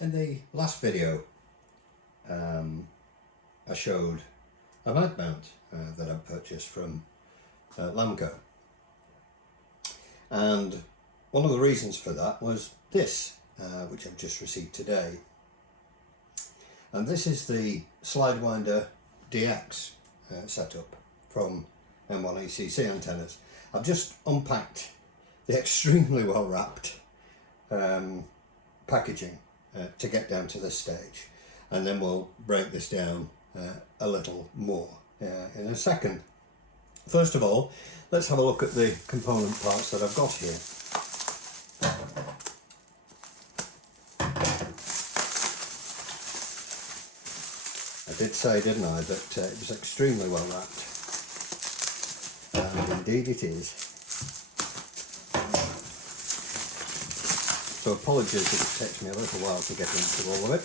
In the last video I showed a mat mount that I purchased from Lamco, and one of the reasons for that was this, which I've just received today, and this is the Slidewinder DX setup from M1ACC antennas. I've just unpacked the extremely well wrapped packaging to get down to this stage, and then we'll break this down a little more in a second. First of all, let's have a look at the component parts that I've got here. I did say, didn't I, that it was extremely well wrapped, and indeed it is. So apologies if it takes me a little while to get into all of it.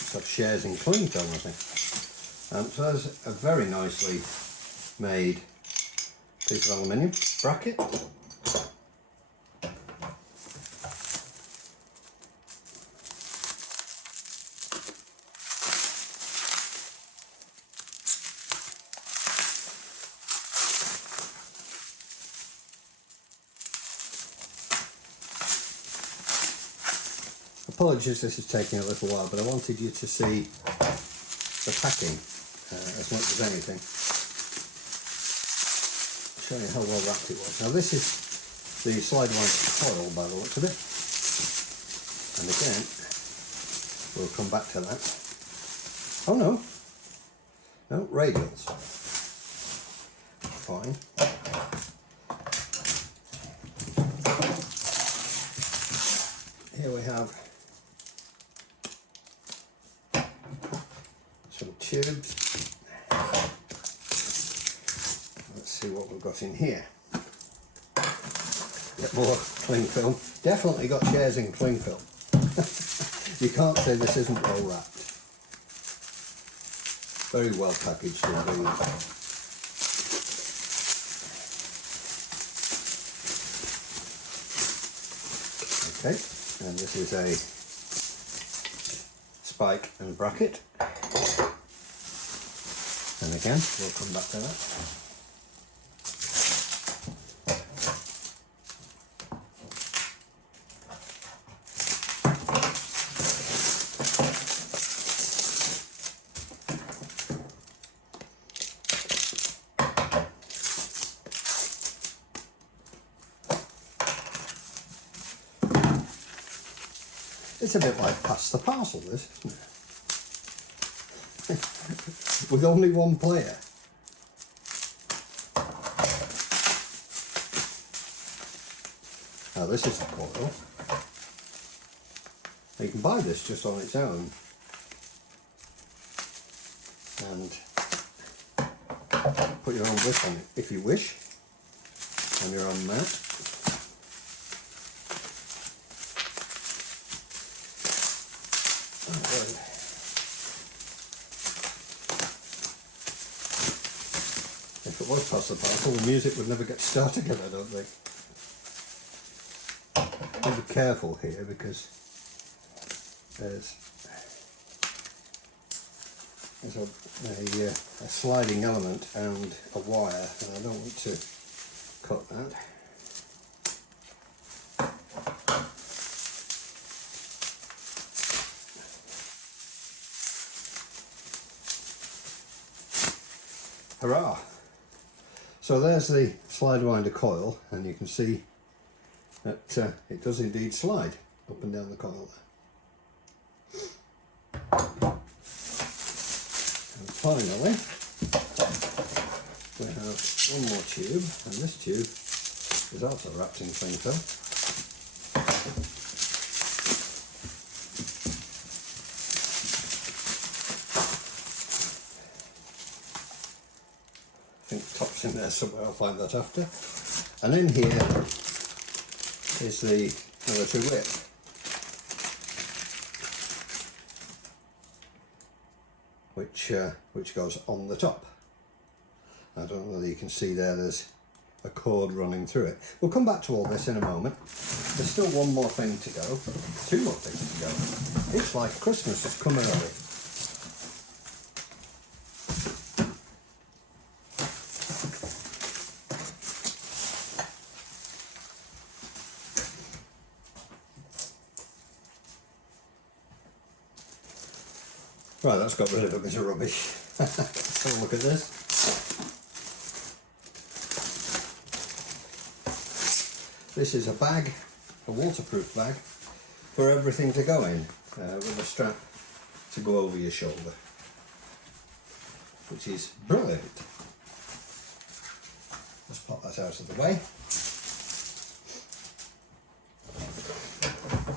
It's of shares in cling film, I think. So there's a very nicely made piece of aluminium bracket. Apologies, this is taking a little while, but I wanted you to see the packing as much as anything. Show you how well wrapped it was. Now this is the Slidewinder coil by the looks of it, and again we'll come back to that. Oh no, radials. Fine. Here we have some tubes. Let's see what we've got in here. Get more cling film. Definitely got shares in cling film. You can't say this isn't well wrapped. Very well packaged indeed. Okay, and this is a spike and bracket. And again, we'll come back to that. It's a bit like Pass the Parcel, this, isn't it? With only one player. Now this is the coil. You can buy this just on its own, and put your own width on it if you wish, on your own mat. If it was Pass the Parcel, the music would never get started again, I don't think. I'll be careful here because there's a sliding element and a wire, and I don't want to cut that. Hurrah! So there's the Slidewinder coil, and you can see that it does indeed slide up and down the coil there. And finally, we have one more tube, and this tube is also wrapped in cling film. I think the top's in there somewhere, I'll find that after. And in here is the military whip. which goes on the top. I don't know whether you can see there's a cord running through it. We'll come back to all this in a moment. There's still one more thing to go, two more things to go. It's like Christmas is coming early. Right, that's got rid of a bit of rubbish. Let's have a look at this. This is a bag, a waterproof bag, for everything to go in, with a strap to go over your shoulder, which is brilliant. Let's pop that out of the way.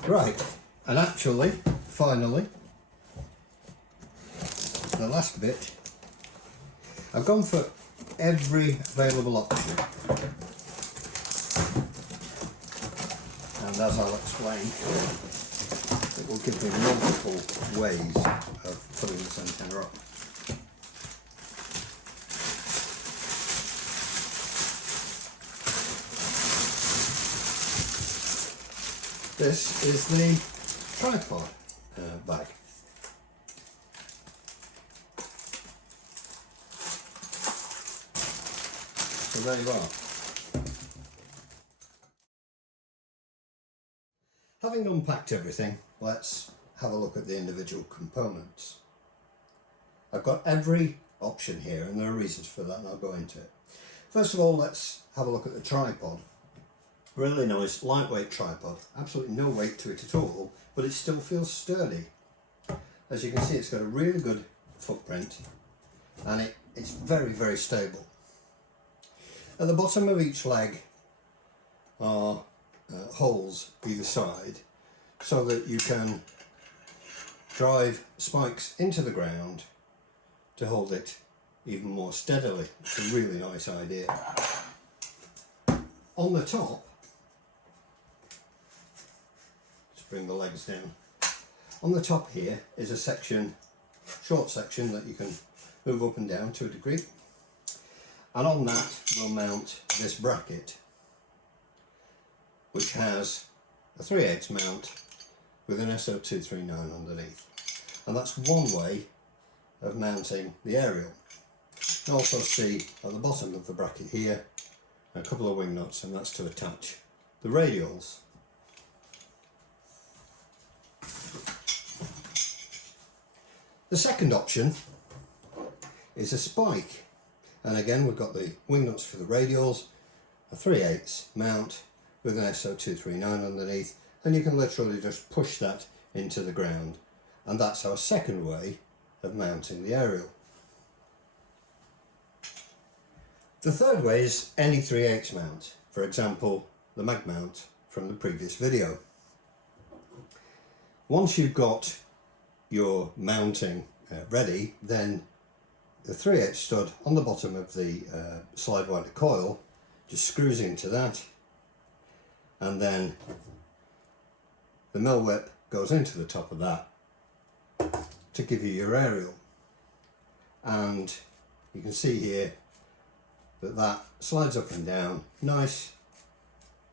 Right, and actually, finally, the last bit, I've gone for every available option, and as I'll explain, it will give me multiple ways of putting this antenna up. This is the tripod bag. So there you are. Having unpacked everything, let's have a look at the individual components. I've got every option here, and there are reasons for that, and I'll go into it. First of all, let's have a look at the tripod. Really nice, lightweight tripod. Absolutely no weight to it at all, but it still feels sturdy. As you can see, it's got a really good footprint, and it's very, very stable. At the bottom of each leg are holes either side, so that you can drive spikes into the ground to hold it even more steadily. It's a really nice idea. On the top, let's bring the legs down. On the top here is a section, short section, that you can move up and down to a degree, and on that we'll mount this bracket, which has a 3/8 mount with an SO239 underneath, and that's one way of mounting the aerial. You also see at the bottom of the bracket here a couple of wing nuts, and that's to attach the radials. The second option is a spike, and again we've got the wing nuts for the radials, a 3/8 mount with an SO239 underneath, and you can literally just push that into the ground, and that's our second way of mounting the aerial. The third way is any 3/8 mount, for example the mag mount from the previous video. Once you've got your mounting ready, then the 3/8 stud on the bottom of the Slidewinder coil just screws into that, and then the mill whip goes into the top of that to give you your aerial. And you can see here that slides up and down nice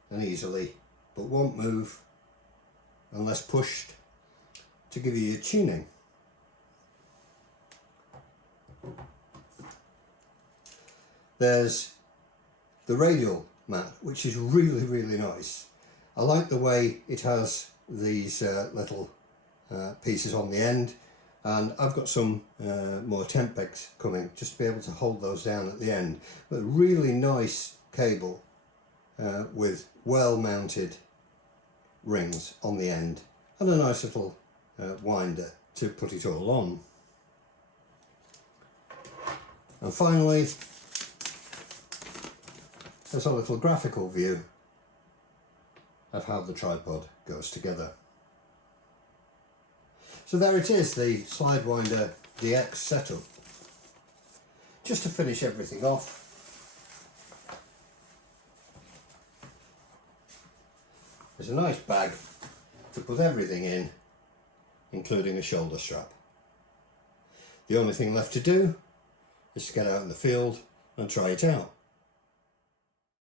and easily, but won't move unless pushed to give you your tuning. There's the radial mat, which is really, really nice. I like the way it has these little pieces on the end, and I've got some more tent pegs coming just to be able to hold those down at the end. But a really nice cable with well mounted rings on the end, and a nice little winder to put it all on. And finally, there's a little graphical view of how the tripod goes together. So there it is, the Slidewinder DX setup. Just to finish everything off, there's a nice bag to put everything in, including a shoulder strap. The only thing left to do is to get out in the field and try it out.